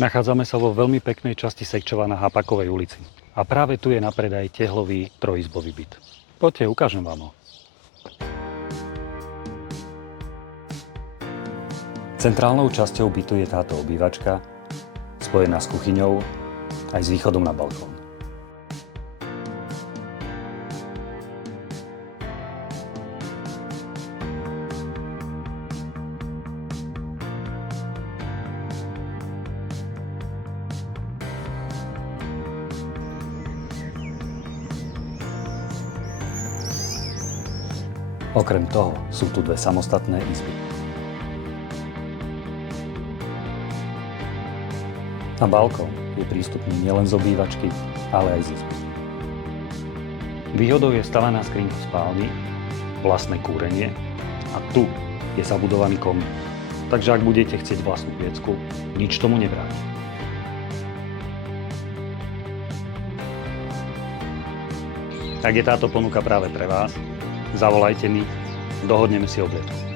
Nachádzame sa vo veľmi peknej časti Sekčova na Hapakovej ulici. A práve tu je na predaj tehlový trojizbový byt. Poďte, ukážem vám ho. Centrálnou časťou bytu je táto obývačka, spojená s kuchyňou aj s východom na balkón. Okrem toho sú tu dve samostatné izby. Na balkón je prístupný nielen z obývačky, ale aj z izby. Výhodou je stavaná skrinka v spálni, vlastné kúrenie a tu je zabudovaný komín. Takže ak budete chcieť vlastnú piecku, nič tomu nebráni. Ak je táto ponuka práve pre vás, zavolajte mi, dohodneme si obed.